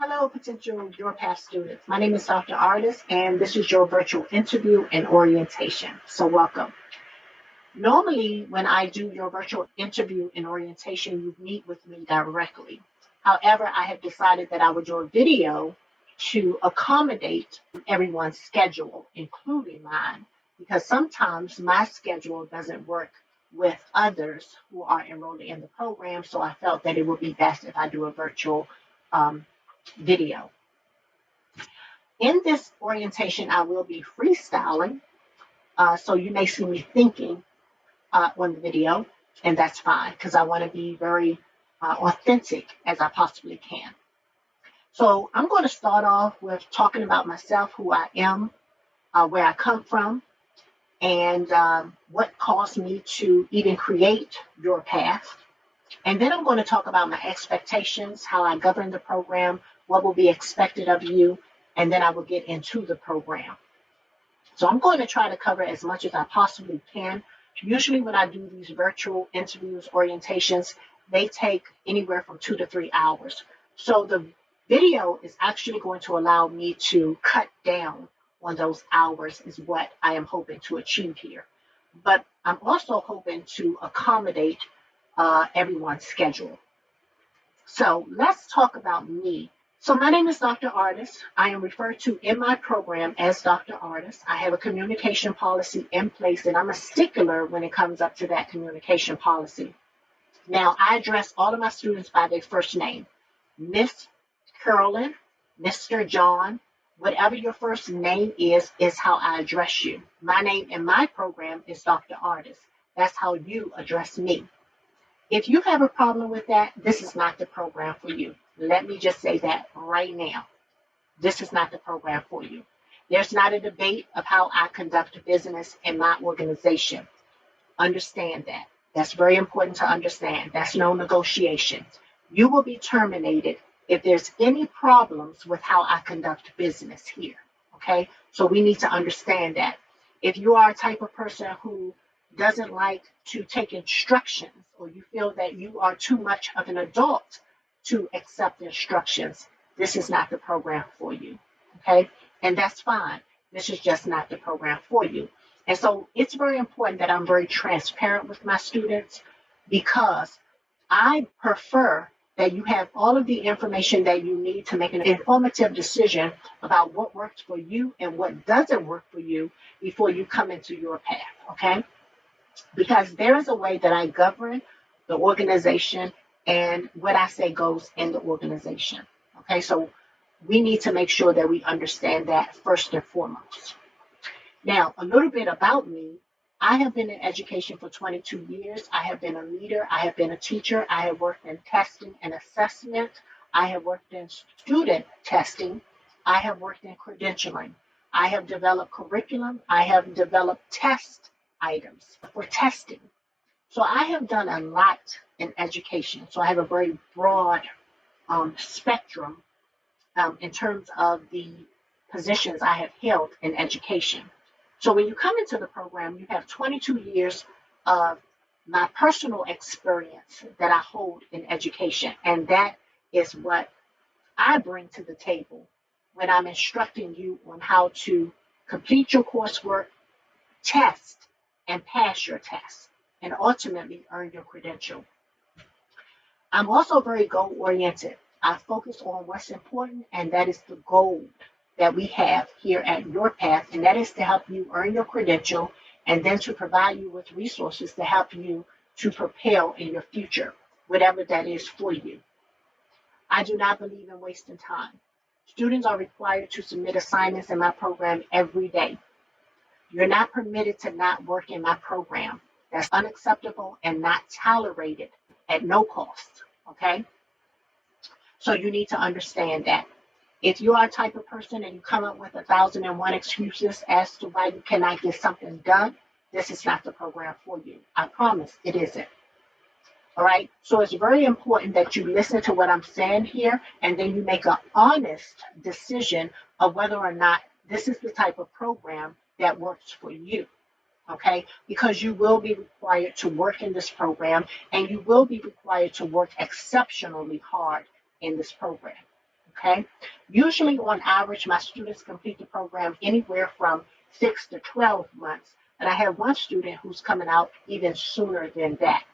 Hello, potential YOURpath students. My name is Dr. Artis, and this is your virtual interview and orientation. So, welcome. Normally, when I do your virtual interview and orientation, you meet with me directly. However, I have decided that I would do a video to accommodate everyone's schedule, including mine, because sometimes my schedule doesn't work with others who are enrolled in the program. So, I felt that it would be best if I do a virtual um, video. In this orientation, I will be freestyling, so you may see me thinking on the video, and that's fine because I want to be very authentic as I possibly can. So I'm going to start off with talking about myself, who I am, where I come from, and what caused me to even create YOURpath. And then I'm going to talk about my expectations, how I govern the program, what will be expected of you, and then I will get into the program. So I'm going to try to cover as much as I possibly can. Usually when I do these virtual interviews, orientations, they take anywhere from 2 to 3 hours. So the video is actually going to allow me to cut down on those hours is what I am hoping to achieve here. But I'm also hoping to accommodate everyone's schedule. So let's talk about me. So my name is Dr. Artis. I am referred to in my program as Dr. Artis. I have a communication policy in place, and I'm a stickler when it comes up to that communication policy. Now, I address all of my students by their first name. Miss Carolyn, Mr. John, whatever your first name is how I address you. My name in my program is Dr. Artis. That's how you address me. If you have a problem with that, this is not the program for you. Let me just say that right now. This is not the program for you. There's not a debate of how I conduct business in my organization. Understand that. That's very important to understand. That's no negotiation. You will be terminated if there's any problems with how I conduct business here. Okay? So we need to understand that. If you are a type of person who doesn't like to take instructions, or you feel that you are too much of an adult to accept instructions, this is not the program for you. Okay? And that's fine. This is just not the program for you. And so it's very important that I'm very transparent with my students because I prefer that you have all of the information that you need to make an informative decision about what works for you and what doesn't work for you before you come into YOURpath. Okay? Because there is a way that I govern the organization, and what I say goes in the organization. Okay, so we need to make sure that we understand that first and foremost. Now, a little bit about me. I have been in education for 22 years. I have been a leader. I have been a teacher. I have worked in testing and assessment. I have worked in student testing. I have worked in credentialing. I have developed curriculum. I have developed test items for testing. So I have done a lot in education. So I have a very broad spectrum in terms of the positions I have held in education. So when you come into the program, you have 22 years of my personal experience that I hold in education. And that is what I bring to the table when I'm instructing you on how to complete your coursework, test, and pass your test, and ultimately earn your credential. I'm also very goal oriented. I focus on what's important, and that is the goal that we have here at YOURpath, and that is to help you earn your credential and then to provide you with resources to help you to propel in your future, whatever that is for you. I do not believe in wasting time. Students are required to submit assignments in my program every day. You're not permitted to not work in my program. That's unacceptable and not tolerated at no cost. Okay? So you need to understand that. If you are a type of person and you come up with 1,001 excuses as to why you cannot get something done, this is not the program for you. I promise it isn't. All right? So it's very important that you listen to what I'm saying here and then you make an honest decision of whether or not this is the type of program that works for you. Okay? Because you will be required to work in this program and you will be required to work exceptionally hard in this program. Okay. Usually, on average, my students complete the program anywhere from 6 to 12 months. But I have one student who's coming out even sooner than that.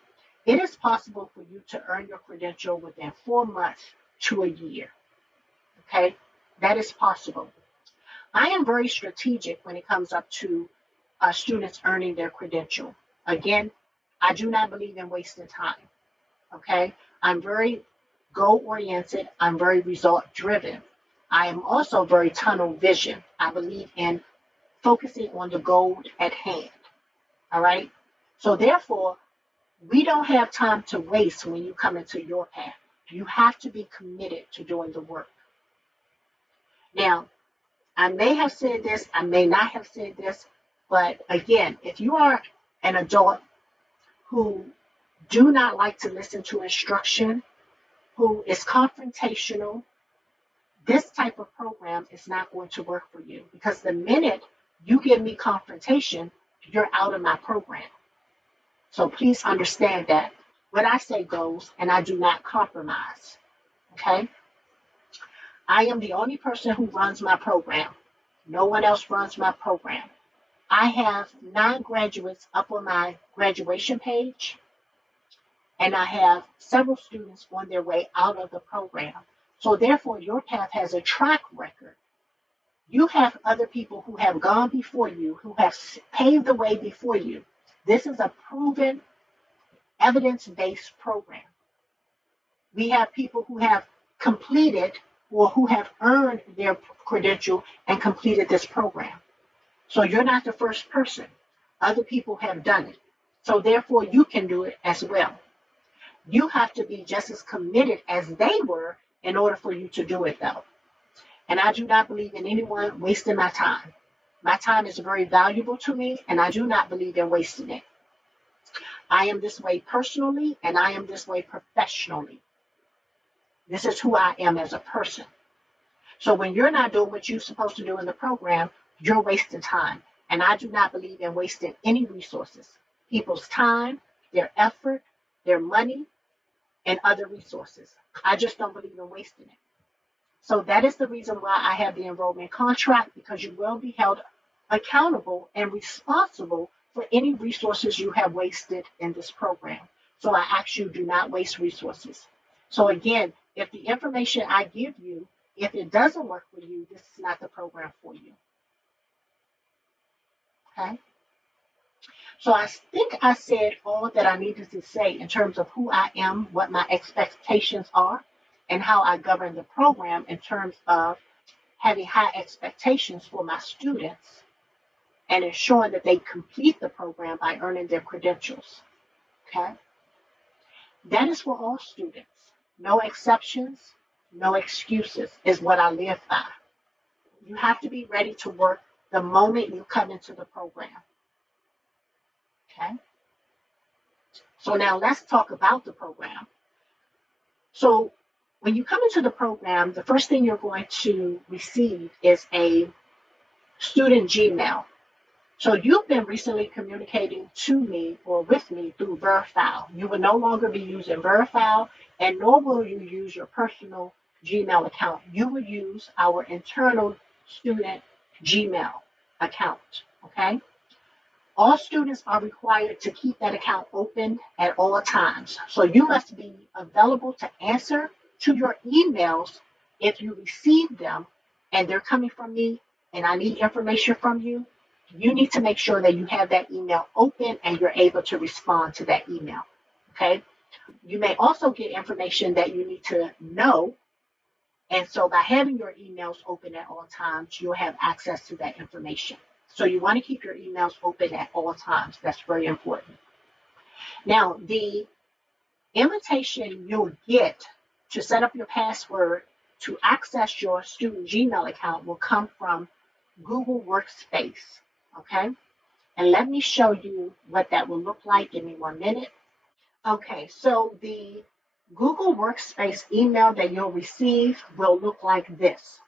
It is possible for you to earn your credential within 4 months to a year. Okay. That is possible. I am very strategic when it comes up to students earning their credential. Again, I do not believe in wasting time. Okay. I'm very goal oriented. I'm very result driven. I am also very tunnel vision. I believe in focusing on the goal at hand. All right. So therefore, we don't have time to waste when you come into your path. You have to be committed to doing the work. Now, I may have said this, I may not have said this, but again, if you are an adult who do not like to listen to instruction, who is confrontational, this type of program is not going to work for you because the minute you give me confrontation, you're out of my program. So please understand that what I say goes and I do not compromise. Okay? I am the only person who runs my program. No one else runs my program. I have 9 graduates up on my graduation page, and I have several students on their way out of the program. So therefore, YOURpath has a track record. You have other people who have gone before you, who have paved the way before you. This is a proven, evidence-based program. We have people who have completed or who have earned their credential and completed this program. So you're not the first person. Other people have done it. So therefore, you can do it as well. You have to be just as committed as they were in order for you to do it, though. And I do not believe in anyone wasting my time. My time is very valuable to me, and I do not believe in wasting it. I am this way personally, and I am this way professionally. This is who I am as a person. So when you're not doing what you're supposed to do in the program, you're wasting time. And I do not believe in wasting any resources, people's time, their effort, their money, and other resources. I just don't believe in wasting it. So that is the reason why I have the enrollment contract, because you will be held accountable and responsible for any resources you have wasted in this program. So I ask you, do not waste resources. So again, if the information I give you, if it doesn't work for you, this is not the program for you. Okay? So I think I said all that I needed to say in terms of who I am, what my expectations are, and how I govern the program in terms of having high expectations for my students and ensuring that they complete the program by earning their credentials. Okay? That is for all students. No exceptions, no excuses is what I live by. You have to be ready to work the moment you come into the program. Okay? So now let's talk about the program. So when you come into the program, the first thing you're going to receive is a student Gmail. So you've been recently communicating to me or with me through Verifile. You will no longer be using Verifile, and nor will you use your personal Gmail account. You will use our internal student Gmail account, okay? All students are required to keep that account open at all times. So you must be available to answer to your emails if you receive them and they're coming from me and I need information from you. You need to make sure that you have that email open and you're able to respond to that email, okay? You may also get information that you need to know. And so by having your emails open at all times, you'll have access to that information. So you want to keep your emails open at all times. That's very important. Now, the invitation you'll get to set up your password to access your student Gmail account will come from Google Workspace, okay? And let me show you what that will look like. Give me 1 minute. Okay, so the Google Workspace email that you'll receive will look like this.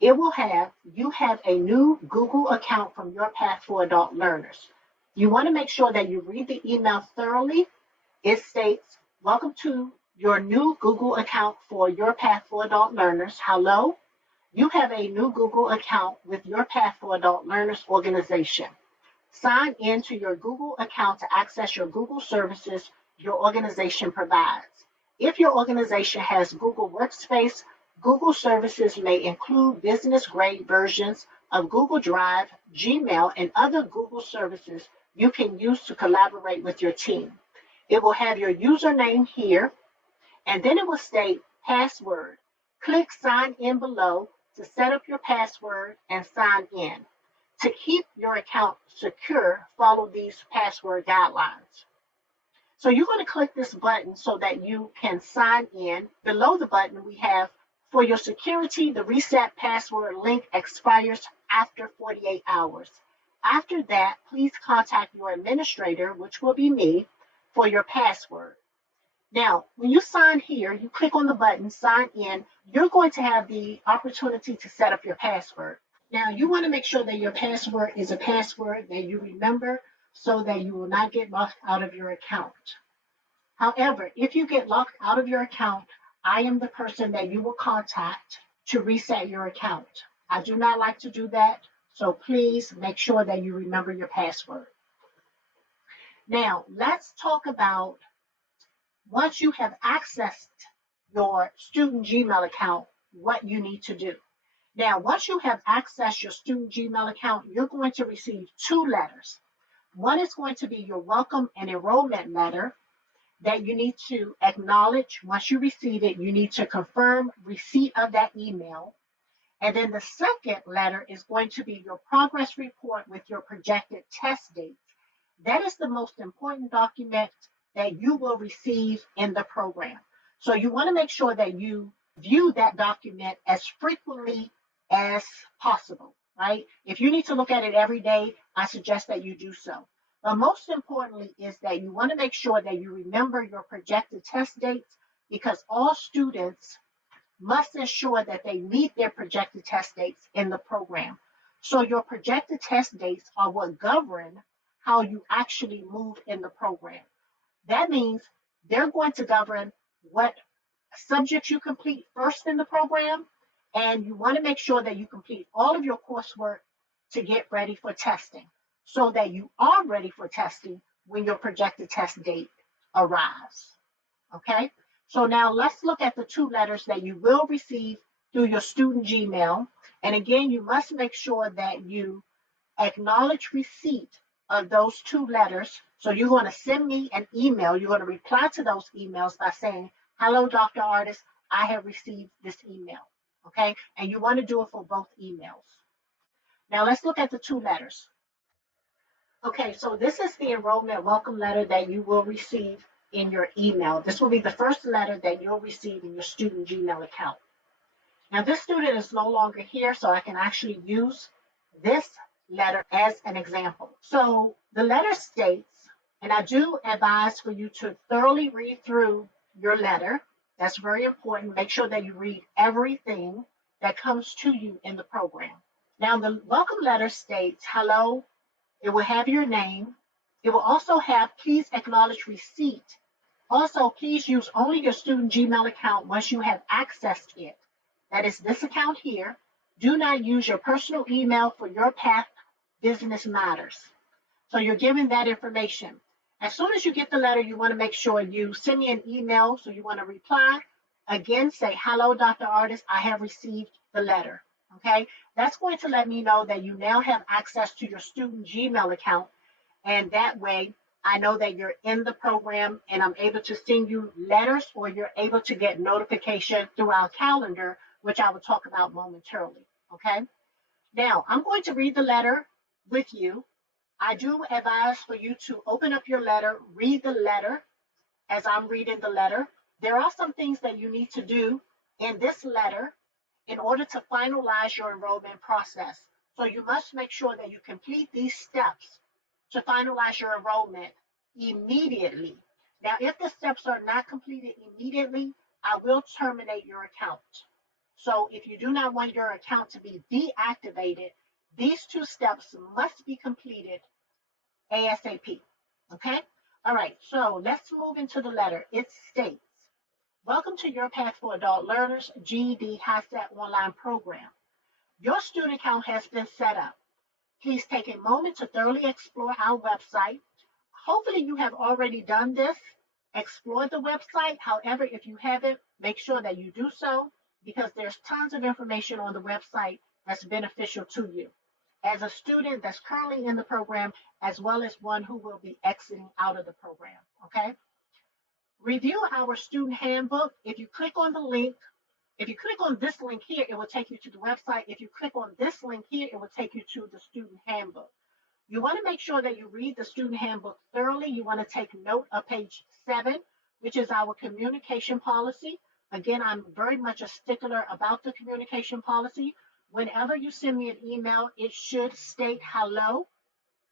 It will have, you have a new Google account from YOURpath for adult learners. You want to make sure that you read the email thoroughly. It states, welcome to your new Google account for YOURpath for Adult Learners. Hello, you have a new Google account with YOURpath for Adult Learners organization. Sign in to your Google account to access your Google services your organization provides. If your organization has Google Workspace, Google services may include business-grade versions of Google Drive, Gmail, and other Google services you can use to collaborate with your team. It will have your username here, and then it will state password. Click sign in below to set up your password and sign in. To keep your account secure, follow these password guidelines. So you're going to click this button so that you can sign in. Below the button, we have, for your security, the reset password link expires after 48 hours. After that, please contact your administrator, which will be me, for your password. Now, when you sign here, you click on the button, sign in, you're going to have the opportunity to set up your password. Now, you want to make sure that your password is a password that you remember so that you will not get locked out of your account. However, if you get locked out of your account, I am the person that you will contact to reset your account. I do not like to do that, so please make sure that you remember your password. Now, let's talk about once you have accessed your student Gmail account, what you need to do. Now, once you have accessed your student Gmail account, you're going to receive two letters. One is going to be your welcome and enrollment letter that you need to acknowledge. Once you receive it, you need to confirm receipt of that email. And then the second letter is going to be your progress report with your projected test dates. That is the most important document that you will receive in the program. So you want to make sure that you view that document as frequently as possible, right? If you need to look at it every day, I suggest that you do so. But most importantly is that you want to make sure that you remember your projected test dates, because all students must ensure that they meet their projected test dates in the program. So your projected test dates are what govern how you actually move in the program. That means they're going to govern what subjects you complete first in the program, and you want to make sure that you complete all of your coursework to get ready for testing so that you are ready for testing when your projected test date arrives. Okay? So now let's look at the two letters that you will receive through your student Gmail. And again, you must make sure that you acknowledge receipt of those two letters. So you're going to send me an email. You're going to reply to those emails by saying, hello, Dr. Artis, I have received this email. Okay? And you want to do it for both emails. Now let's look at the two letters. Okay, so this is the enrollment welcome letter that you will receive in your email. This will be the first letter that you'll receive in your student Gmail account. Now this student is no longer here, so I can actually use this letter as an example. So the letter states, and I do advise for you to thoroughly read through your letter. That's very important. Make sure that you read everything that comes to you in the program. Now the welcome letter states, hello. It will have your name. It will also have, please acknowledge receipt. Also, please use only your student Gmail account once you have accessed it. That is this account here. Do not use your personal email for YOURpath business matters. So you're given that information. As soon as you get the letter, you want to make sure you send me an email. So you want to reply. Again, say, hello, Dr. Artis, I have received the letter. Okay, that's going to let me know that you now have access to your student Gmail account. And that way, I know that you're in the program and I'm able to send you letters, or you're able to get notification through our calendar, which I will talk about momentarily. Okay, now I'm going to read the letter with you. I do advise for you to open up your letter, read the letter as I'm reading the letter. There are some things that you need to do in this letter in order to finalize your enrollment process. So you must make sure that you complete these steps to finalize your enrollment immediately. Now, if the steps are not completed immediately, I will terminate your account. So if you do not want your account to be deactivated, these two steps must be completed ASAP. Okay? All right, so let's move into the letter. It states, Welcome to Your Path for Adult Learners GED HiStat Online Program. Your student account has been set up. Please take a moment to thoroughly explore our website. Hopefully you have already done this. Explore the website. However, if you haven't, make sure that you do so because there's tons of information on the website that's beneficial to you as a student that's currently in the program, as well as one who will be exiting out of the program, okay? Review our student handbook. If you click on the link, if you click on this link here, it will take you to the website. If you click on this link here, it will take you to the student handbook. You want to make sure that you read the student handbook thoroughly. You want to take note of page 7, which is our communication policy. Again, I'm very much a stickler about the communication policy. Whenever you send me an email, it should state hello.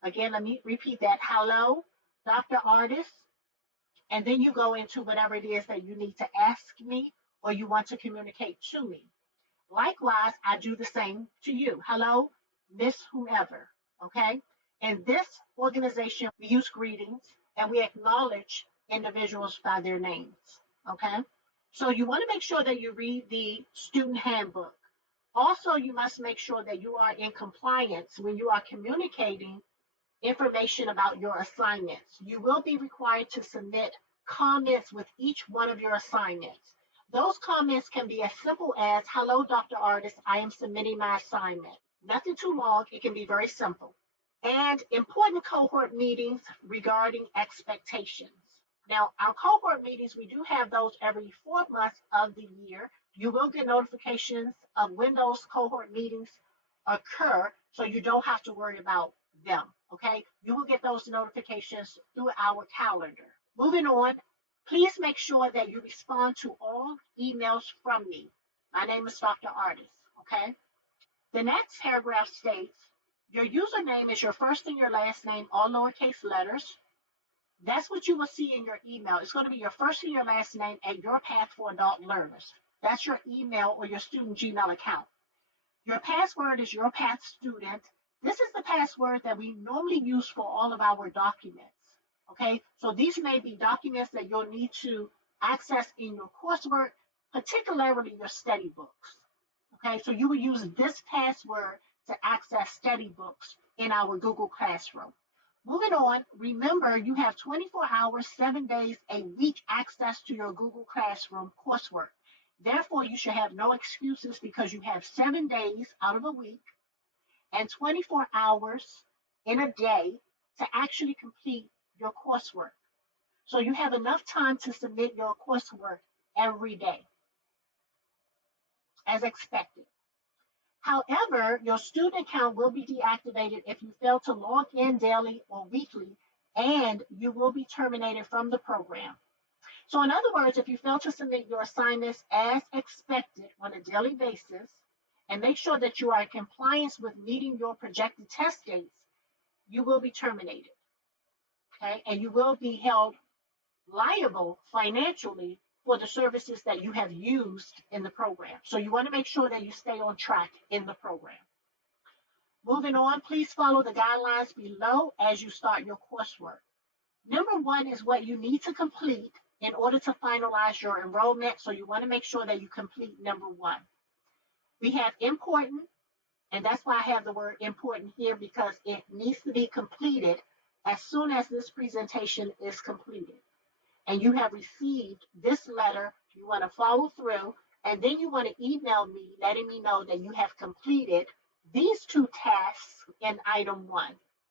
Again, let me repeat that. Hello, Dr. Artis. And then you go into whatever it is that you need to ask me or you want to communicate to me. Likewise, I do the same to you. Hello, Miss Whoever. Okay? In this organization, we use greetings and we acknowledge individuals by their names. Okay? So you want to make sure that you read the student handbook. Also, you must make sure that you are in compliance when you are communicating information about your assignments. You will be required to submit comments with each one of your assignments. Those comments can be as simple as, hello, Dr. Artis, I am submitting my assignment. Nothing too long, it can be very simple. And important cohort meetings regarding expectations. Now, our cohort meetings, we do have those every 4 months of the year. You will get notifications of when those cohort meetings occur, so you don't have to worry about them, okay? You will get those notifications through our calendar. Moving on, please make sure that you respond to all emails from me. My name is Dr. Artis, okay? The next paragraph states, your username is your first and your last name, all lowercase letters. That's what you will see in your email. It's going to be your first and your last name at YOURpath for Adult Learners. That's your email or your student Gmail account. Your password is YOURpath student. This is the password that we normally use for all of our documents. Okay, so these may be documents that you'll need to access in your coursework, particularly your study books. Okay, so you will use this password to access study books in our Google Classroom. Moving on, remember you have 24 hours, 7 days, a week access to your Google Classroom coursework. Therefore, you should have no excuses because you have 7 days out of a week and 24 hours in a day to actually complete your coursework. So you have enough time to submit your coursework every day, as expected. However, your student account will be deactivated if you fail to log in daily or weekly, and you will be terminated from the program. So in other words, if you fail to submit your assignments as expected on a daily basis, and make sure that you are in compliance with meeting your projected test dates, you will be terminated. Okay, and you will be held liable financially for the services that you have used in the program. So you want to make sure that you stay on track in the program. Moving on, please follow the guidelines below as you start your coursework. Number 1 is what you need to complete in order to finalize your enrollment. So you want to make sure that you complete number 1. We have important, and that's why I have the word important here because it needs to be completed as soon as this presentation is completed. And you have received this letter, you want to follow through, and then you want to email me letting me know that you have completed these 2 tasks in item 1.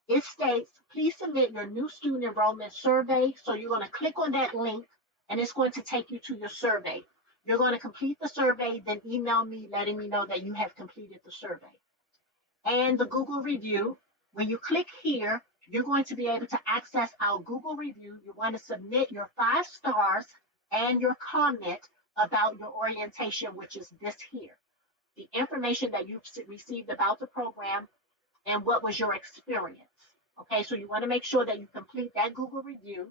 It states, please submit your new student enrollment survey. So you're going to click on that link and it's going to take you to your survey. You're going to complete the survey, then email me letting me know that you have completed the survey. And the Google review, when you click here, you're going to be able to access our Google review. You want to submit your 5 stars and your comment about your orientation, which is this here. The information that you've received about the program and what was your experience. Okay, so you want to make sure that you complete that Google review.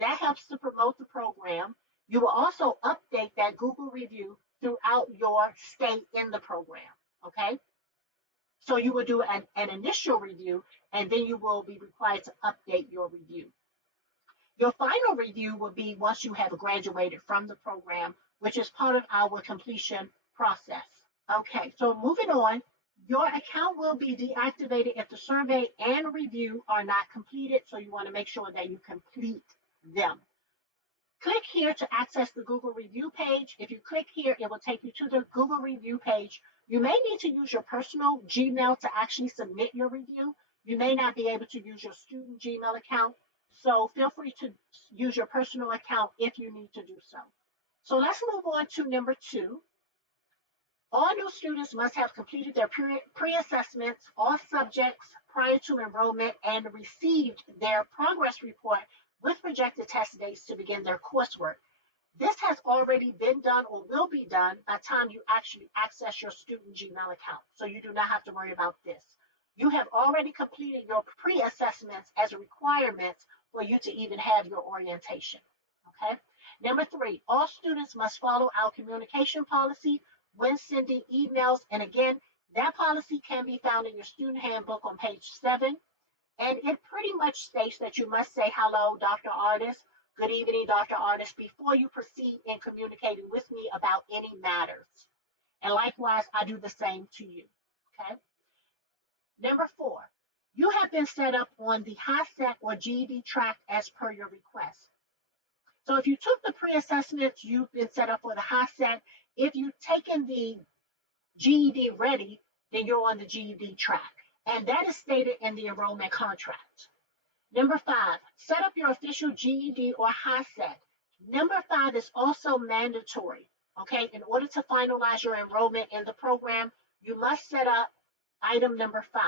That helps to promote the program. You will also update that Google review throughout your stay in the program. Okay? So you will do an initial review, and then you will be required to update your review. Your final review will be once you have graduated from the program which is part of our completion process. Okay, so moving on, your account will be deactivated if the survey and review are not completed, so you want to make sure that you complete them. Click here to access the Google review page. If you click here, it will take you to the Google review page. You may need to use your personal Gmail to actually submit your review. You may not be able to use your student Gmail account, so feel free to use your personal account if you need to do so. So let's move on to number 2. All new students must have completed their pre-assessments, all subjects prior to enrollment, and received their progress report with projected test dates to begin their coursework. This has already been done or will be done by the time you actually access your student Gmail account, so you do not have to worry about this. You have already completed your pre-assessments as requirements for you to even have your orientation. Okay. Number 3, all students must follow our communication policy when sending emails. And again, that policy can be found in your student handbook on page 7. And it pretty much states that you must say, hello, Dr. Artis, good evening, Dr. Artis, before you proceed in communicating with me about any matters. And likewise, I do the same to you. Okay. Number 4, you have been set up on the HiSET or GED track as per your request. So if you took the pre-assessments, you've been set up for the HiSET. If you've taken the GED ready, then you're on the GED track. And that is stated in the enrollment contract. Number 5, set up your official GED or HiSET. Number 5 is also mandatory. Okay, in order to finalize your enrollment in the program, you must set up item number 5,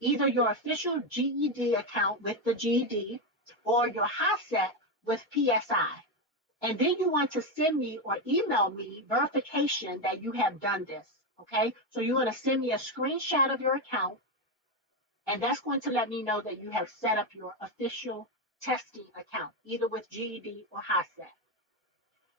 either your official GED account with the GED or your HiSET with PSI. And then you want to send me or email me verification that you have done this. Okay, so you want to send me a screenshot of your account, and that's going to let me know that you have set up your official testing account, either with GED or HiSET.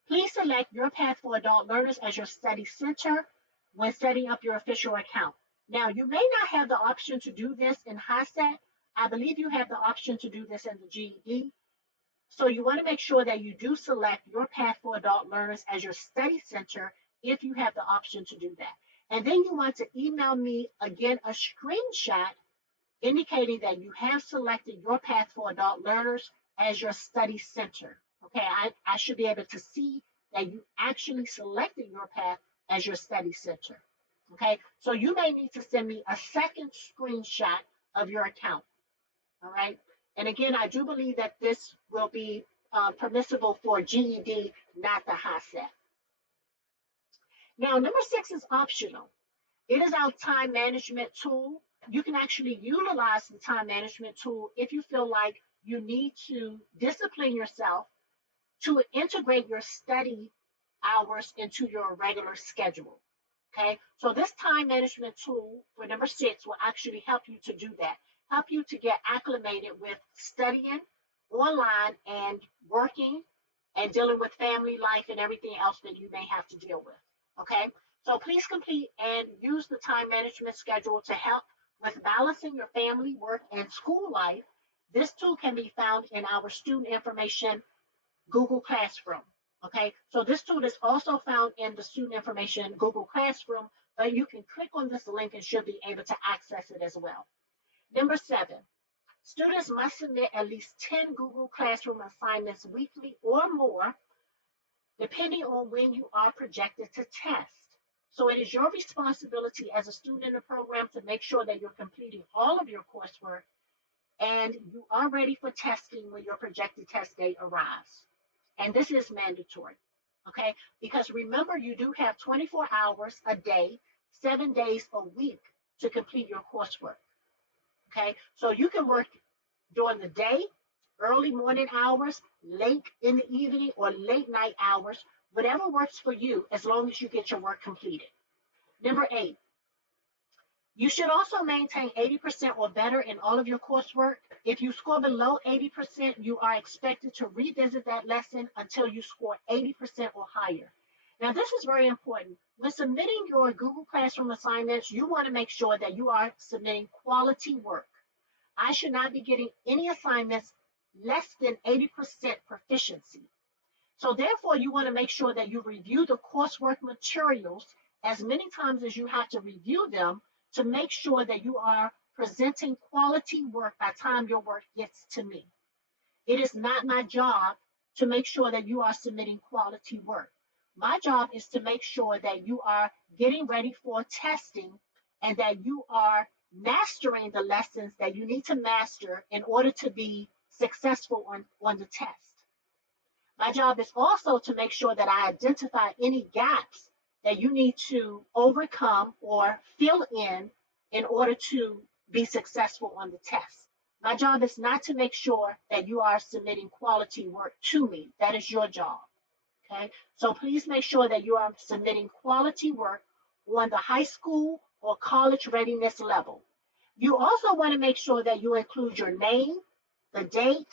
Please select YOURpath for Adult Learners as your study center when setting up your official account. Now, you may not have the option to do this in HiSET. I believe you have the option to do this in the GED. So you want to make sure that you do select YOURpath for Adult Learners as your study center if you have the option to do that. And then you want to email me, again, a screenshot indicating that you have selected YOURpath for Adult Learners as your study center. Okay, I should be able to see that you actually selected YOURpath as your study center. Okay, so you may need to send me a second screenshot of your account. All right, and again, I do believe that this will be permissible for GED, not the HiSET. Now, number 6 is optional. It is our time management tool. You can actually utilize the time management tool if you feel like you need to discipline yourself to integrate your study hours into your regular schedule. Okay, so this time management tool for number 6 will actually help you to do that, help you to get acclimated with studying online and working and dealing with family life and everything else that you may have to deal with. Okay, so please complete and use the time management schedule to help with balancing your family, work, and school life. This tool can be found in our student information Google Classroom. Okay, so this tool is also found in the student information Google Classroom, but you can click on this link and should be able to access it as well. Number 7, students must submit at least 10 Google Classroom assignments weekly or more, depending on when you are projected to test. So it is your responsibility as a student in the program to make sure that you're completing all of your coursework and you are ready for testing when your projected test date arrives. And this is mandatory, okay? Because remember, you do have 24 hours a day, 7 days a week to complete your coursework, okay? So you can work during the day, early morning hours, late in the evening, or late night hours, whatever works for you, as long as you get your work completed. Number 8, you should also maintain 80% or better in all of your coursework. If you score below 80%, you are expected to revisit that lesson until you score 80% or higher. Now, this is very important. When submitting your Google Classroom assignments, you want to make sure that you are submitting quality work. I should not be getting any assignments less than 80% proficiency. So therefore, you want to make sure that you review the coursework materials as many times as you have to review them to make sure that you are presenting quality work by the time your work gets to me. It is not my job to make sure that you are submitting quality work. My job is to make sure that you are getting ready for testing and that you are mastering the lessons that you need to master in order to be successful on the test. My job is also to make sure that I identify any gaps that you need to overcome or fill in order to be successful on the test. My job is not to make sure that you are submitting quality work to me. That is your job. Okay? So please make sure that you are submitting quality work on the high school or college readiness level. You also want to make sure that you include your name, the date,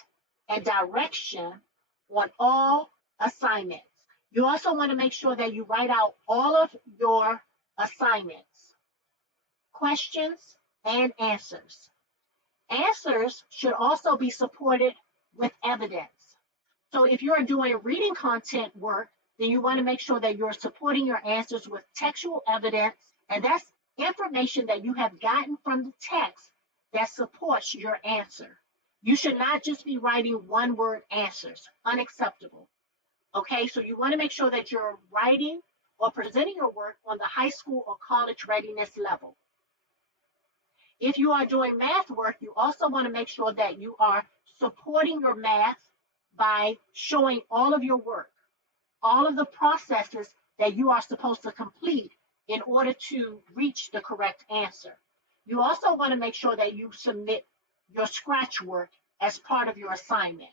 and direction on all assignments. You also want to make sure that you write out all of your assignments, questions, and answers. Answers should also be supported with evidence. So if you're doing reading content work, then you want to make sure that you're supporting your answers with textual evidence, and that's information that you have gotten from the text that supports your answer. You should not just be writing one-word answers. Unacceptable. Okay, so you want to make sure that you're writing or presenting your work on the high school or college readiness level. If you are doing math work, you also want to make sure that you are supporting your math by showing all of your work, all of the processes that you are supposed to complete in order to reach the correct answer. You also want to make sure that you submit your scratch work as part of your assignment.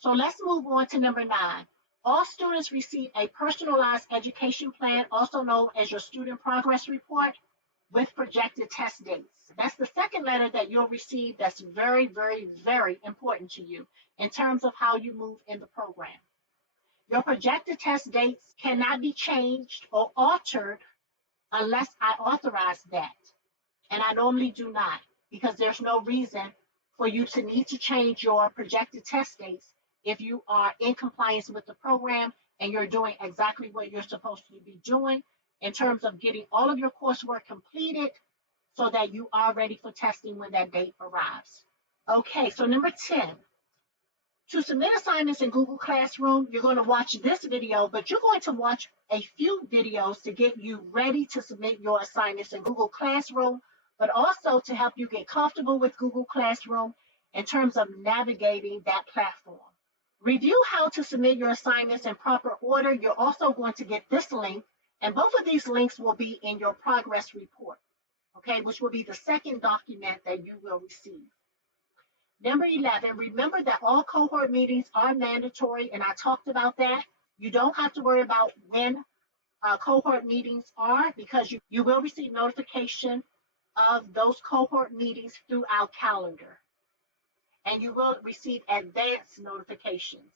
So let's move on to number 9. All students receive a personalized education plan, also known as your student progress report, with projected test dates. That's the second letter that you'll receive that's very, very, very important to you in terms of how you move in the program. Your projected test dates cannot be changed or altered unless I authorize that. And I normally do not, because there's no reason for you to need to change your projected test dates if you are in compliance with the program and you're doing exactly what you're supposed to be doing in terms of getting all of your coursework completed so that you are ready for testing when that date arrives. Okay, so number 10. To submit assignments in Google Classroom, you're going to watch this video, but you're going to watch a few videos to get you ready to submit your assignments in Google Classroom, but also to help you get comfortable with Google Classroom in terms of navigating that platform. Review how to submit your assignments in proper order. You're also going to get this link, and both of these links will be in your progress report, okay, which will be the second document that you will receive. Number 11, remember that all cohort meetings are mandatory, and I talked about that. You don't have to worry about when cohort meetings are, because you will receive notification of those cohort meetings through our calendar, and you will receive advance notifications.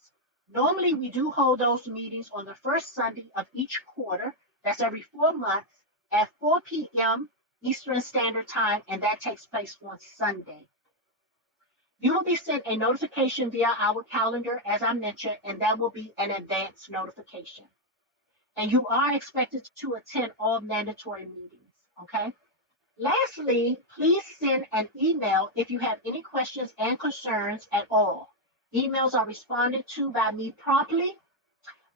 Normally, we do hold those meetings on the first Sunday of each quarter. That's every 4 months at 4 p.m. Eastern Standard Time, and that takes place on Sunday. You will be sent a notification via our calendar, as I mentioned, and that will be an advance notification. And you are expected to attend all mandatory meetings, okay? Lastly, please send an email if you have any questions and concerns at all. Emails are responded to by me promptly.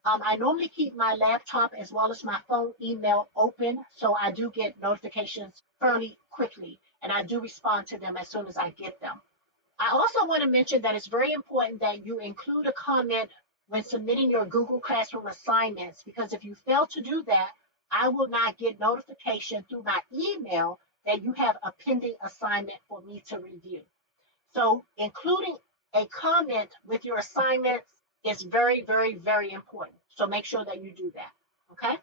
I normally keep my laptop as well as my phone email open, so I do get notifications fairly quickly, and I do respond to them as soon as I get them. I also want to mention that it's very important that you include a comment when submitting your Google Classroom assignments, because if you fail to do that, I will not get notification through my email that you have a pending assignment for me to review. So including a comment with your assignments is very, very, very important. So make sure that you do that, okay?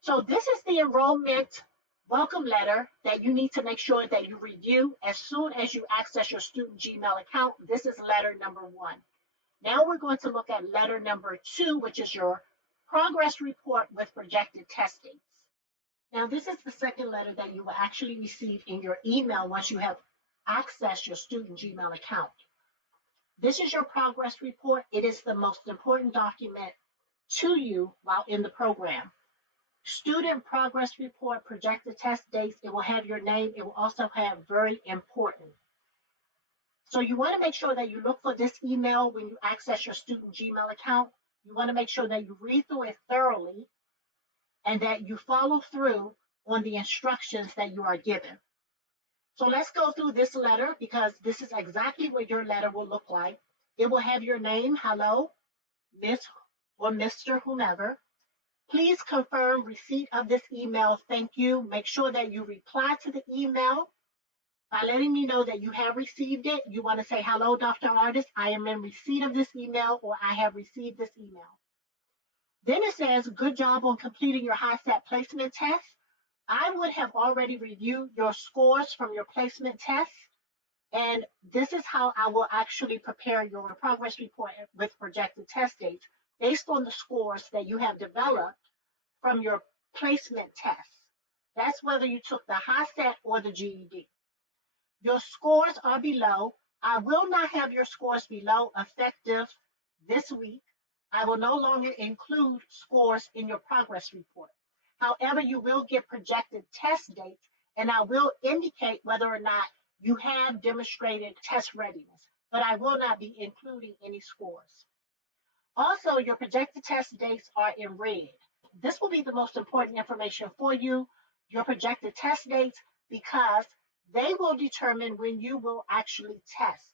So this is the enrollment welcome letter that you need to make sure that you review as soon as you access your student Gmail account. This is letter number 1. Now we're going to look at letter number 2, which is your progress report with projected test dates. Now this is the second letter that you will actually receive in your email once you have accessed your student Gmail account. This is your progress report. It is the most important document to you while in the program. Student progress report, projected test dates, it will have your name. It will also have very important. So you want to make sure that you look for this email when you access your student Gmail account. You want to make sure that you read through it thoroughly and that you follow through on the instructions that you are given. So let's go through this letter because this is exactly what your letter will look like. It will have your name, hello, Miss or Mr. whomever. Please confirm receipt of this email. Thank you. Make sure that you reply to the email by letting me know that you have received it. You want to say, hello, Dr. Artis, I am in receipt of this email, or I have received this email. Then it says, good job on completing your HiStat placement test. I would have already reviewed your scores from your placement test, and this is how I will actually prepare your progress report with projected test dates based on the scores that you have developed from your placement test. That's whether you took the HiStat or the GED. Your scores are below. I will not have your scores below effective this week. I will no longer include scores in your progress report. However, you will get projected test dates, and I will indicate whether or not you have demonstrated test readiness, but I will not be including any scores. Also, your projected test dates are in red. This will be the most important information for you, your projected test dates, because they will determine when you will actually test.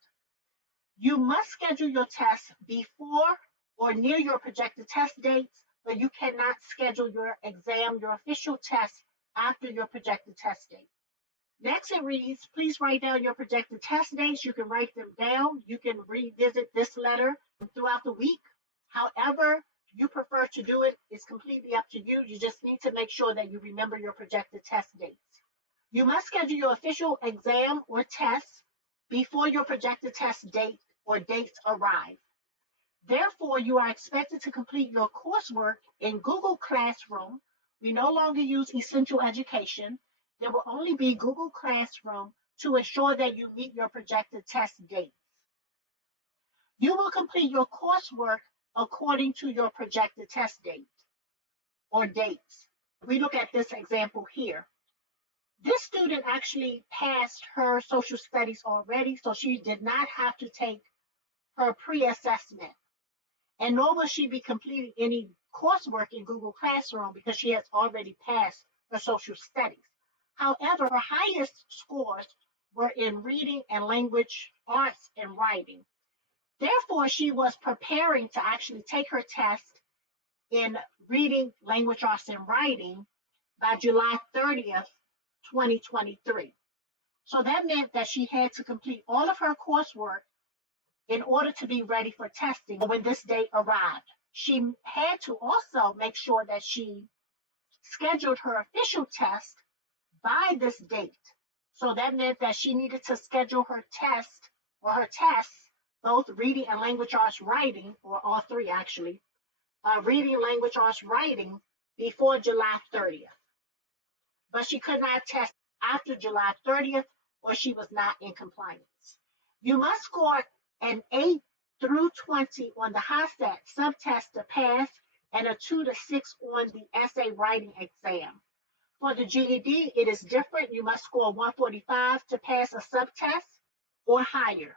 You must schedule your tests before or near your projected test dates, but you cannot schedule your exam, your official test, after your projected test date. Next, it reads, please write down your projected test dates. You can write them down. You can revisit this letter throughout the week. However you prefer to do it is completely up to you. You just need to make sure that you remember your projected test dates. You must schedule your official exam or test before your projected test date or dates arrive. Therefore, you are expected to complete your coursework in Google Classroom. We no longer use Essential Education. There will only be Google Classroom to ensure that you meet your projected test dates. You will complete your coursework according to your projected test date or dates. We look at this example here. This student actually passed her social studies already, so she did not have to take her pre-assessment. And nor will she be completing any coursework in Google Classroom because she has already passed her social studies. However, her highest scores were in reading and language arts and writing. Therefore, she was preparing to actually take her test in reading, language arts, and writing by July 30th, 2023. So that meant that she had to complete all of her coursework in order to be ready for testing when this date arrived. She had to also make sure that she scheduled her official test by this date. So that meant that she needed to schedule her test or her tests, both reading and language arts writing, or all three actually, reading, language arts writing before July 30th. But she could not test after July 30th or she was not in compliance. You must score an 8 through 20 on the HiStat subtest to pass and a 2 to 6 on the essay writing exam. For the GED, it is different. You must score 145 to pass a subtest or higher.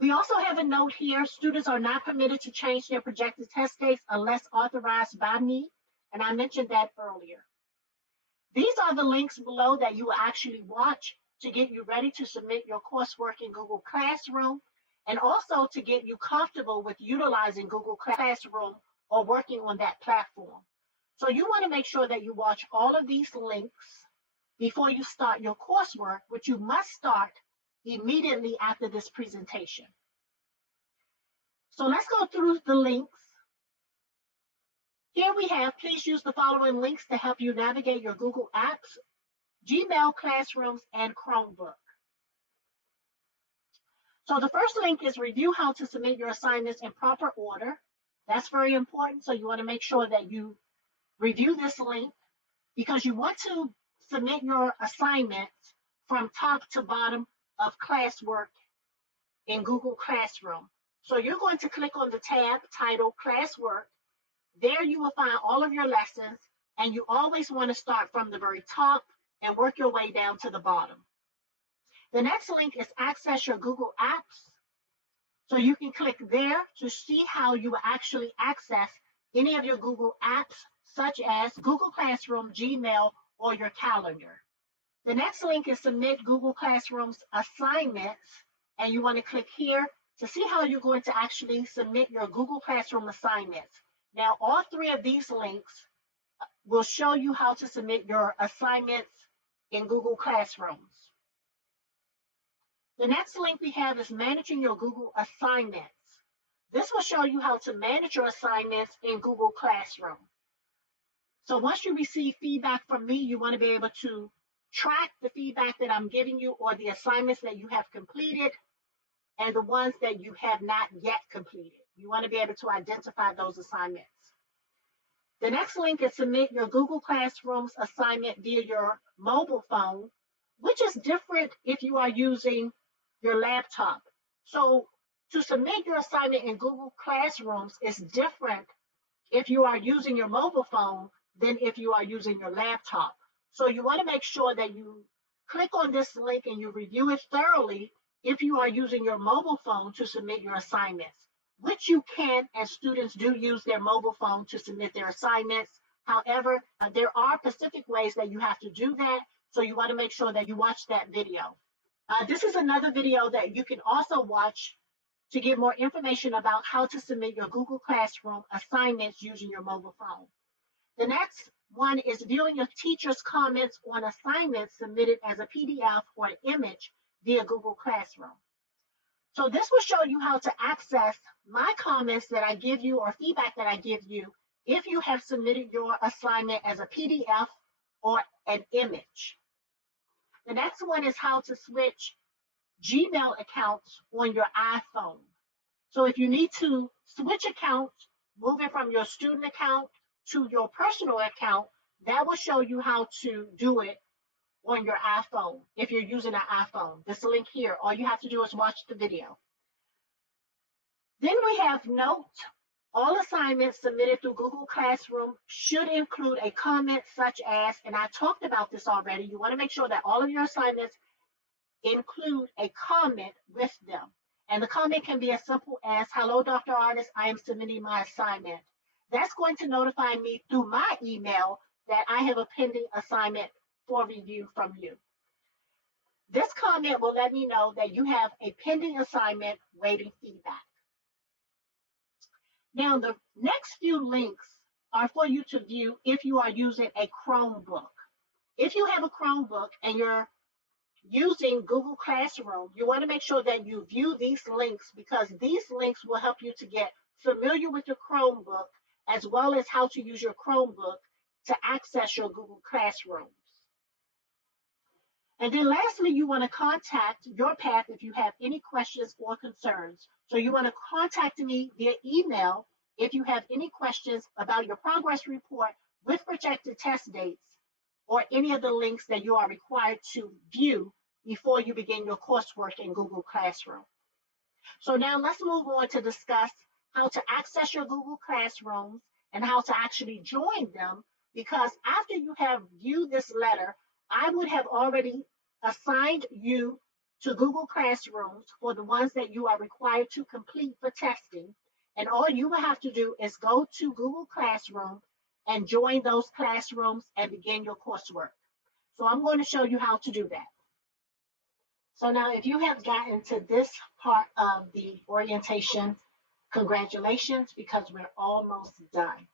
We also have a note here. Students are not permitted to change their projected test dates unless authorized by me, and I mentioned that earlier. These are the links below that you will actually watch to get you ready to submit your coursework in Google Classroom, and also to get you comfortable with utilizing Google Classroom or working on that platform. So you want to make sure that you watch all of these links before you start your coursework, which you must start immediately after this presentation. So let's go through the links. Here we have, please use the following links to help you navigate your Google Apps, Gmail, Classrooms, and Chromebook. So the first link is review how to submit your assignments in proper order. That's very important. So you want to make sure that you review this link because you want to submit your assignments from top to bottom of classwork in Google Classroom. So you're going to click on the tab titled Classwork. There you will find all of your lessons, and you always want to start from the very top and work your way down to the bottom. The next link is access your Google Apps. So you can click there to see how you will actually access any of your Google apps, such as Google Classroom, Gmail, or your calendar. The next link is submit Google Classroom's assignments, and you want to click here to see how you're going to actually submit your Google Classroom assignments. Now, all three of these links will show you how to submit your assignments in Google Classrooms. The next link we have is managing your Google assignments. This will show you how to manage your assignments in Google Classroom. So once you receive feedback from me, you want to be able to track the feedback that I'm giving you, or the assignments that you have completed and the ones that you have not yet completed. You want to be able to identify those assignments. The next link is submit your Google Classroom's assignment via your mobile phone, which is different if you are using your laptop. So to submit your assignment in Google Classrooms is different if you are using your mobile phone than if you are using your laptop. So you want to make sure that you click on this link and you review it thoroughly if you are using your mobile phone to submit your assignments, which you can, as students do use their mobile phone to submit their assignments. However, there are specific ways that you have to do that, so you want to make sure that you watch that video. This is another video that you can also watch to get more information about how to submit your Google Classroom assignments using your mobile phone. The next one is viewing your teacher's comments on assignments submitted as a PDF or an image via Google Classroom. So this will show you how to access my comments that I give you, or feedback that I give you, if you have submitted your assignment as a PDF or an image. The next one is how to switch Gmail accounts on your iPhone. So if you need to switch accounts, moving from your student account to your personal account, that will show you how to do it on your iPhone if you're using an iPhone. This link here, all you have to do is watch the video. Then we have note. All assignments submitted through Google Classroom should include a comment such as, and I talked about this already, you want to make sure that all of your assignments include a comment with them. And the comment can be as simple as, hello, Dr. Artis, I am submitting my assignment. That's going to notify me through my email that I have a pending assignment for review from you. This comment will let me know that you have a pending assignment waiting feedback. Now, the next few links are for you to view if you are using a Chromebook. If you have a Chromebook and you're using Google Classroom, you want to make sure that you view these links, because these links will help you to get familiar with your Chromebook, as well as how to use your Chromebook to access your Google Classrooms. And then lastly, you want to contact YOURpath if you have any questions or concerns. So you want to contact me via email if you have any questions about your progress report with projected test dates, or any of the links that you are required to view before you begin your coursework in Google Classroom. So now let's move on to discuss how to access your Google Classrooms and how to actually join them, because after you have viewed this letter, I would have already assigned you to Google Classrooms for the ones that you are required to complete for testing. And all you will have to do is go to Google Classroom and join those classrooms and begin your coursework. So I'm going to show you how to do that. So now if you have gotten to this part of the orientation, congratulations, because we're almost done.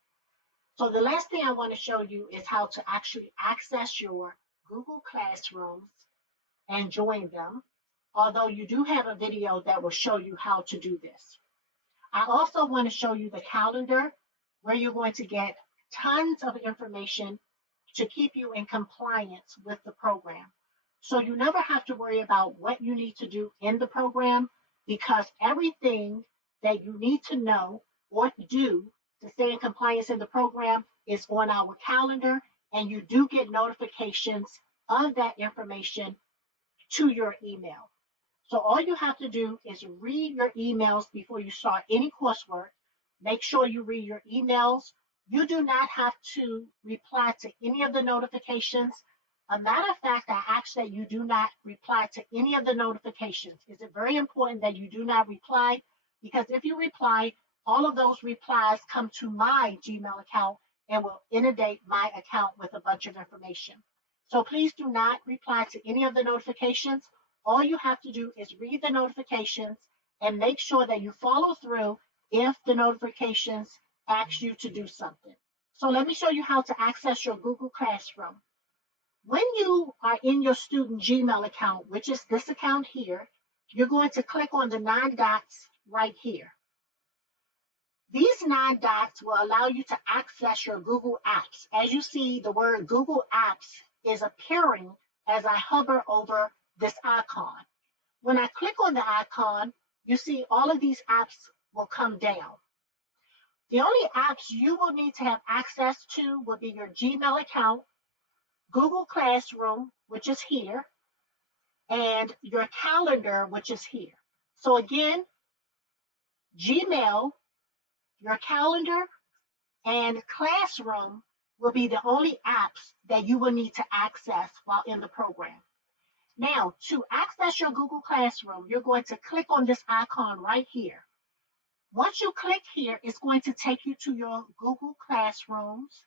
So the last thing I want to show you is how to actually access your Google Classrooms and join them, although you do have a video that will show you how to do this. I also want to show you the calendar, where you're going to get tons of information to keep you in compliance with the program. So you never have to worry about what you need to do in the program, because everything that you need to know or do to stay in compliance in the program is on our calendar, and you do get notifications of that information to your email. So all you have to do is read your emails before you start any coursework. Make sure you read your emails You do not have to reply to any of the notifications. A matter of fact, I ask that you do not reply to any of the notifications. Is it very important that you do not reply? Because if you reply, all of those replies come to my Gmail account and will inundate my account with a bunch of information. So please do not reply to any of the notifications. All you have to do is read the notifications and make sure that you follow through if the notifications ask you to do something. So let me show you how to access your Google Classroom. When you are in your student Gmail account, which is this account here, you're going to click on the 9 dots right here. These 9 dots will allow you to access your Google Apps. As you see, the word Google Apps is appearing as I hover over this icon. When I click on the icon, you see all of these apps will come down. The only apps you will need to have access to will be your Gmail account, Google Classroom, which is here, and your calendar, which is here. So again, Gmail, your calendar, and Classroom will be the only apps that you will need to access while in the program. Now, to access your Google Classroom, you're going to click on this icon right here. Once you click here, it's going to take you to your Google Classrooms,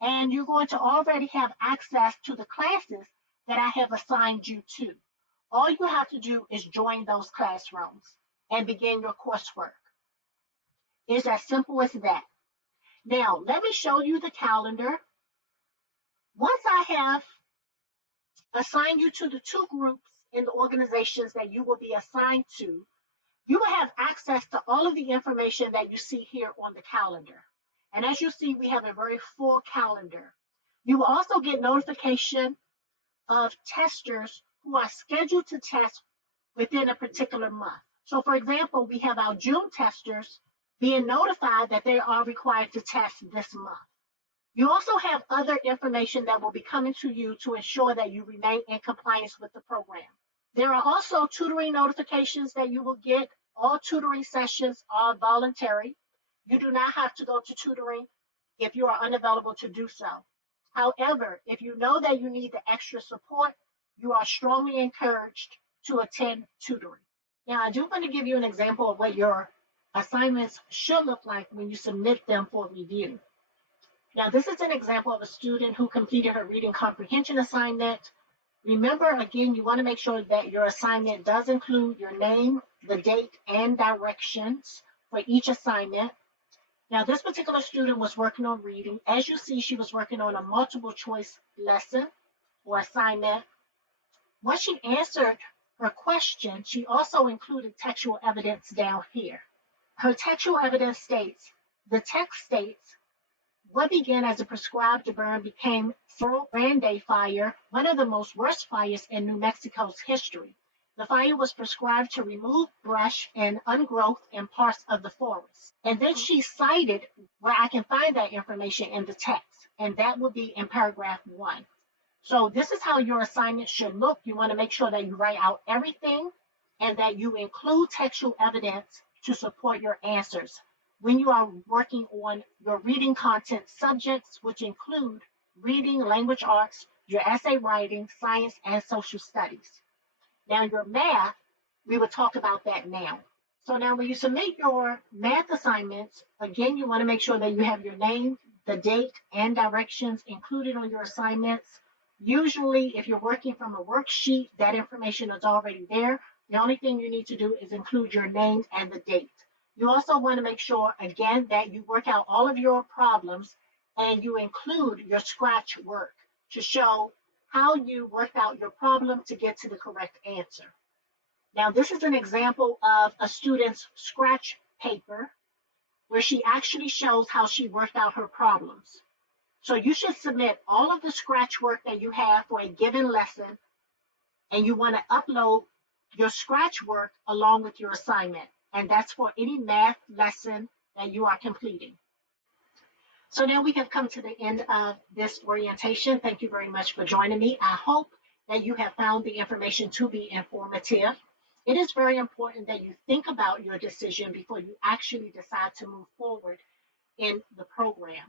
and you're going to already have access to the classes that I have assigned you to. All you have to do is join those classrooms and begin your coursework. It's as simple as that. Now, let me show you the calendar. Once I have assigned you to the 2 groups in the organizations that you will be assigned to, you will have access to all of the information that you see here on the calendar. And as you see, we have a very full calendar. You will also get notification of testers who are scheduled to test within a particular month. So for example, we have our June testers being notified that they are required to test this month. You also have other information that will be coming to you to ensure that you remain in compliance with the program. There are also tutoring notifications that you will get. All tutoring sessions are voluntary. You do not have to go to tutoring if you are unavailable to do so. However, if you know that you need the extra support, you are strongly encouraged to attend tutoring. Now, I do want to give you an example of what your assignments should look like when you submit them for review. Now, this is an example of a student who completed her reading comprehension assignment. Remember, again, you want to make sure that your assignment does include your name, the date, and directions for each assignment. Now, this particular student was working on reading. As you see, she was working on a multiple choice lesson or assignment. Once she answered her question, she also included textual evidence down here. Her textual evidence states, the text states, what began as a prescribed to burn became Cerro Grande fire, one of the most worst fires in New Mexico's history. The fire was prescribed to remove brush and ungrowth in parts of the forest. And then she cited where I can find that information in the text, and that will be in paragraph 1. So this is how your assignment should look. You want to make sure that you write out everything and that you include textual evidence to support your answers when you are working on your reading content subjects, which include reading, language arts, your essay writing, science, and social studies. Now, your math, we will talk about that now. So now when you submit your math assignments, again, you want to make sure that you have your name, the date, and directions included on your assignments. Usually, if you're working from a worksheet, that information is already there. The only thing you need to do is include your name and the date. You also want to make sure, again, that you work out all of your problems and you include your scratch work to show how you worked out your problem to get to the correct answer. Now, this is an example of a student's scratch paper where she actually shows how she worked out her problems. So you should submit all of the scratch work that you have for a given lesson, and you want to upload your scratch work along with your assignment. And that's for any math lesson that you are completing. So now we have come to the end of this orientation. Thank you very much for joining me. I hope that you have found the information to be informative. It is very important that you think about your decision before you actually decide to move forward in the program.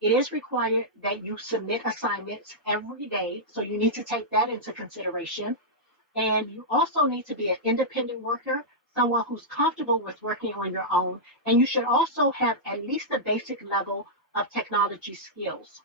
It is required that you submit assignments every day, so you need to take that into consideration. And you also need to be an independent worker, someone who's comfortable with working on your own. And you should also have at least a basic level of technology skills.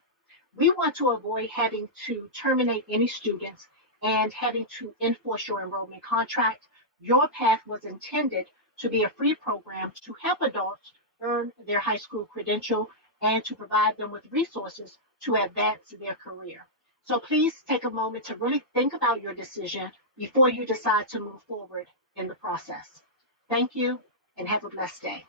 We want to avoid having to terminate any students and having to enforce your enrollment contract. Your Path was intended to be a free program to help adults earn their high school credential and to provide them with resources to advance their career. So please take a moment to really think about your decision before you decide to move forward in the process. Thank you and have a blessed day.